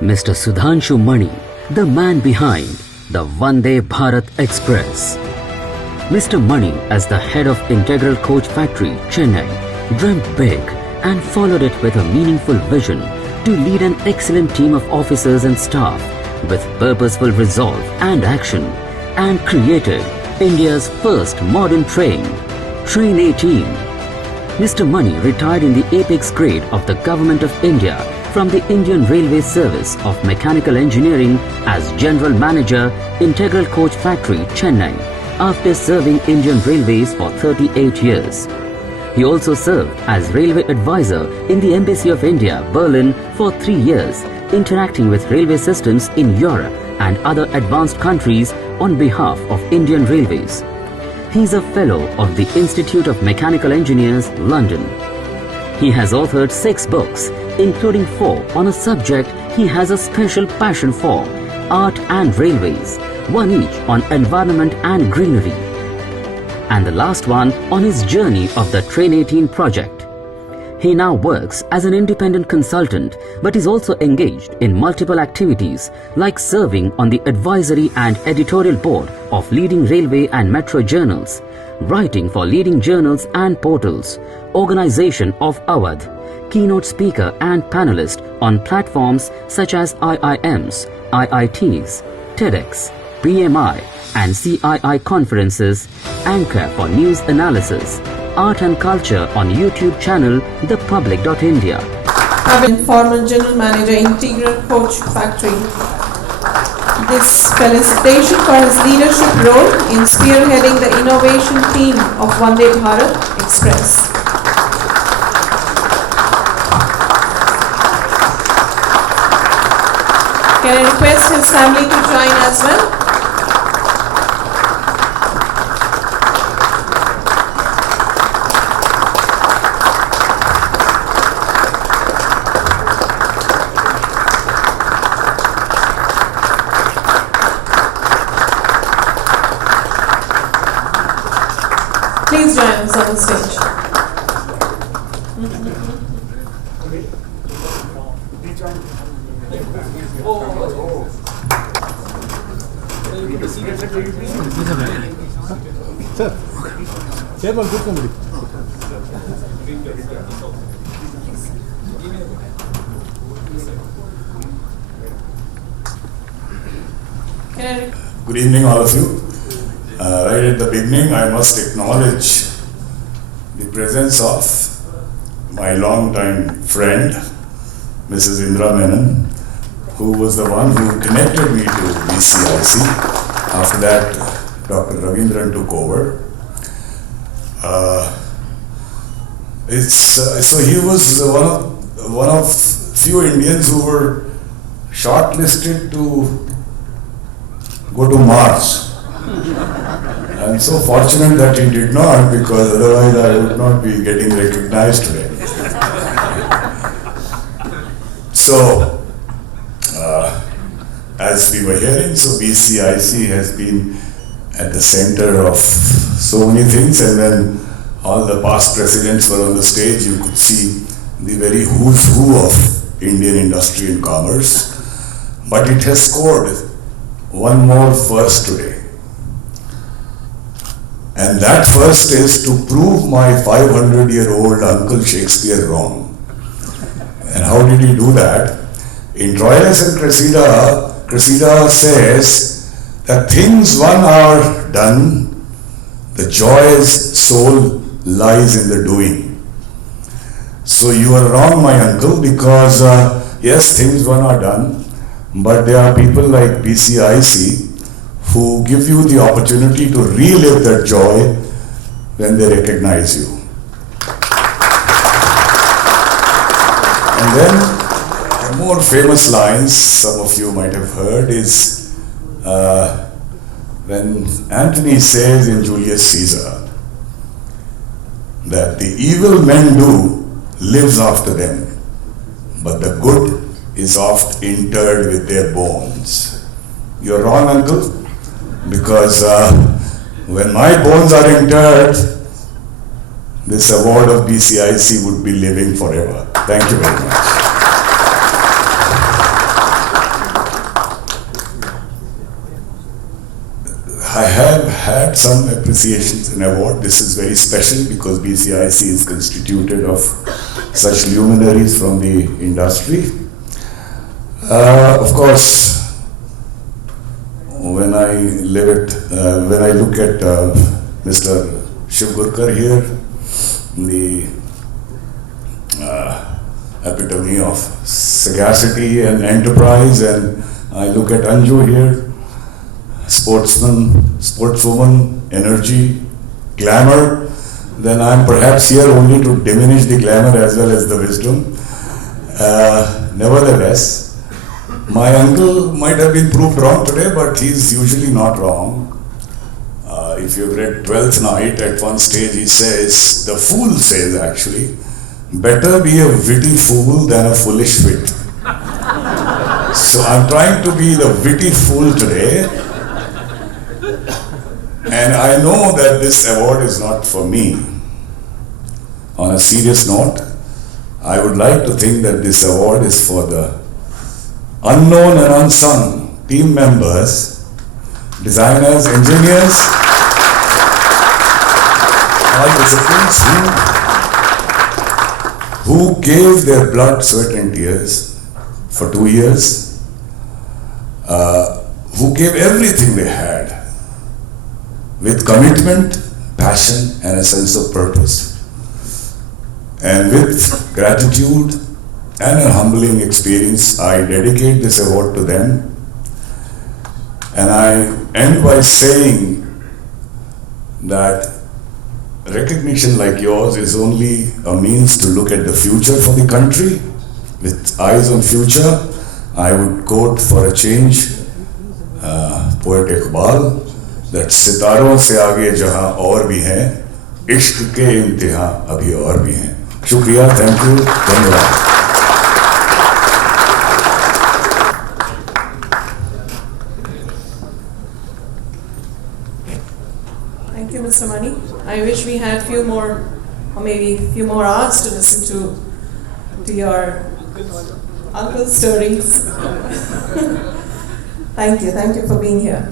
Mr. Sudhanshu Mani, the man behind the Vande Bharat Express. Mr. Mani, as the head of Integral Coach Factory, Chennai, dreamt big and followed it with a meaningful vision to lead an excellent team of officers and staff with purposeful resolve and action, and created India's first modern train, Train 18. Mr. Mani retired in the apex grade of the Government of India from the Indian Railway Service of Mechanical Engineering as General Manager, Integral Coach Factory, Chennai, after serving Indian Railways for 38 years. He also served as Railway Advisor in the Embassy of India, Berlin, for 3 years, interacting with railway systems in Europe and other advanced countries on behalf of Indian Railways. He is a Fellow of the Institute of Mechanical Engineers, London. He has authored 6 books, including 4 on a subject he has a special passion for, art and railways, 1 each on environment and greenery, and the last one on his journey of the Train 18 project. He now works as an independent consultant, but is also engaged in multiple activities like serving on the advisory and editorial board of leading railway and metro journals, writing for leading journals and portals, organization of Awadh, keynote speaker and panelist on platforms such as IIMs, IITs, TEDx, BMI and CII conferences, anchor for news analysis, art and culture on YouTube channel thepublic.india. I've been former General Manager, Integral Coach Factory. This felicitation for his leadership role in spearheading the innovation team of Vande Bharat Express. Can I request his family to join as well? Please join us on the stage. Sir, Chairman, good somebody. Good evening, all of you. Right at the beginning, I must acknowledge the presence of my long-time friend, Mrs. Indra Menon, who was the one who connected me to BCIC. After that, Dr. Ravindran took over. So he was one of few Indians who were shortlisted to go to Mars. I'm so fortunate that he did not, because otherwise I would not be getting recognized today. So, as we were hearing, so BCIC has been at the center of so many things, and when all the past presidents were on the stage, you could see the very who's who of Indian industry and commerce. But it has scored one more first today. And that first is to prove my 500-year-old Uncle Shakespeare wrong. And how did he do that? In Troilus and Cressida says that things one are done, the joy's soul lies in the doing. So you are wrong, my uncle, because yes, things one are done, but there are people like BCIC who give you the opportunity to relive that joy when they recognize you. And then, the more famous lines, some of you might have heard, is when Antony says in Julius Caesar that the evil men do lives after them, but the good is oft interred with their bones. You're wrong, uncle, because when my bones are interred, this award of BCIC would be living forever. Thank you very much. had some appreciations and award. This is very special because BCIC is constituted of such luminaries from the industry. Of course, when I look at Mr. Shivgurkar here, the epitome of sagacity and enterprise, and I look at Anju here, sportswoman, energy, glamour, then I'm perhaps here only to diminish the glamour as well as the wisdom. Nevertheless, my uncle might have been proved wrong today, but he's usually not wrong. If you've read 12th Night, at one stage he says, the fool says actually, better be a witty fool than a foolish wit. So I'm trying to be the witty fool today. And I know that this award is not for me. On a serious note, I would like to think that this award is for the unknown and unsung team members, designers, engineers, all disciplines who gave their blood, sweat and tears for 2 years, who gave everything they had with commitment, passion and a sense of purpose. And with gratitude and a humbling experience, I dedicate this award to them. And I end by saying that recognition like yours is only a means to look at the future for the country. With eyes on future, I would quote for a change poet Iqbal, that सितारों से आगे जहां और भी हैं, इश्क के इम्तिहां अभी और भी हैं. शुक्रिया, थैंक यू, धन्यवाद. Thank you, Mr. Mani. I wish we had few more, or maybe a few more hours to listen to your uncle's stories. Thank you for being here.